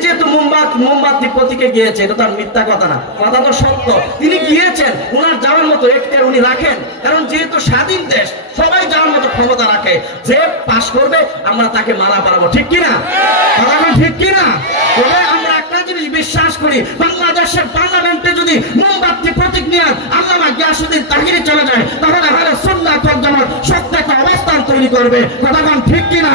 যেহেতু মোমবাতি মোমবাতি প্রতীকে গিয়েছে, এটা তার মিথ্যা কথা না। কথা তো সত্য। তিনি গিয়েছেন ওনার যাওয়ার মতো এখতিয়ার উনি রাখেন। কারণ যেহেতু স্বাধীন দেশ, সবাই যাওয়ার মতো ক্ষমতা রাখে। যে পাশ করবে, আমরা তাকে মালা পারাবো। ঠিক কিনা? বলেন ঠিক কিনা? তবে আমরা একটা জিনিস বিশ্বাস করি, বাংলাদেশের পার্লামেন্টে যদি মোমবাতি প্রতীক নিয়ে আল্লামা গিয়াসুদ্দিন তাহিরি চলে যায়, তাহলে আহলে সুন্নাত জামাত শক্ত একটা অবস্থান তৈরি করবে। কথা ঠিক কিনা?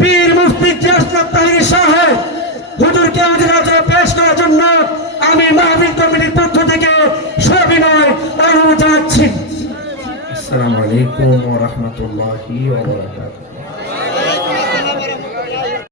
পীর মুফতি জাসদ তাহির সাহেব, হুজুরকে আমাদের আলোচনা পেশ করার জন্য আমি মাহফিল কমিটির পক্ষ থেকে সবিনয় অনুরোধ জানাচ্ছি। আসসালামু আলাইকুম ওয়া রাহমাতুল্লাহি ওয়া বারাকাতুহু।